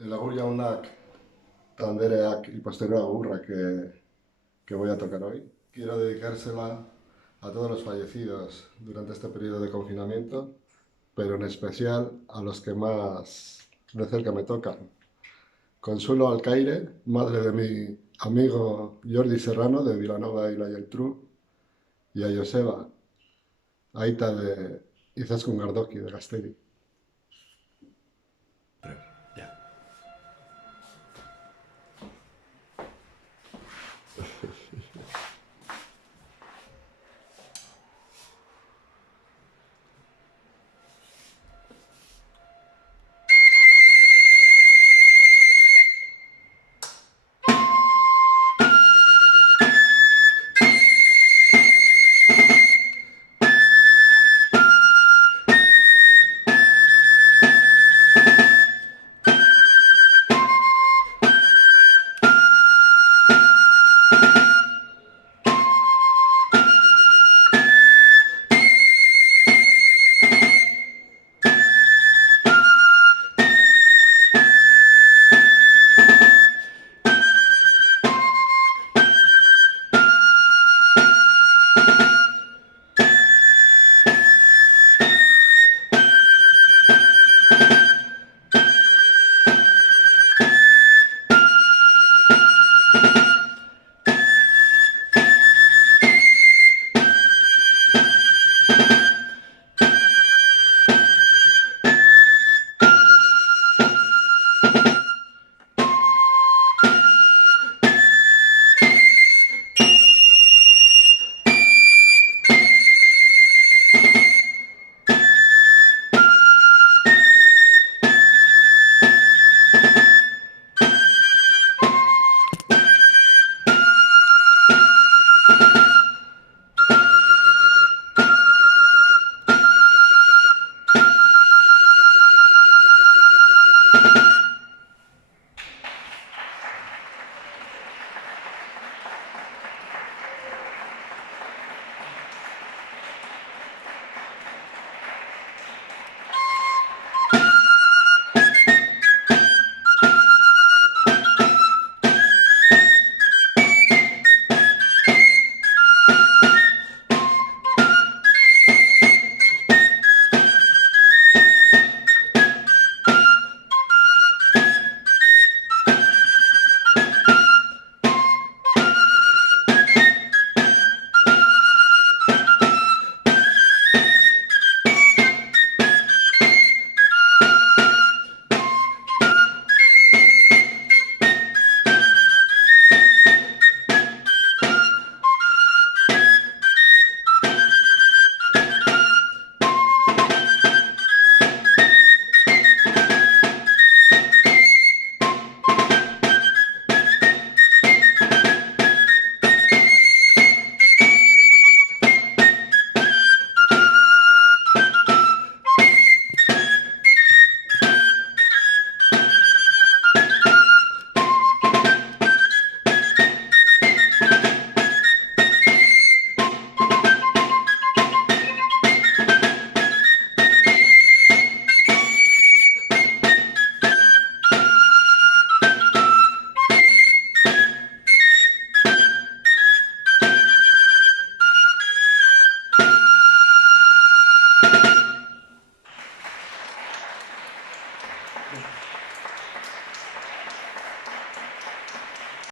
el agur jaunak tandereak y posterior agurra que voy a tocar hoy. Quiero dedicársela a todos los fallecidos durante este periodo de confinamiento, pero en especial a los que más de cerca me tocan. Consuelo Alcaire, madre de mi amigo Jordi Serrano de Vilanova y la Geltrú, y a Joseba, aita de Izaskun Gardoki de Gasteiz. Ya.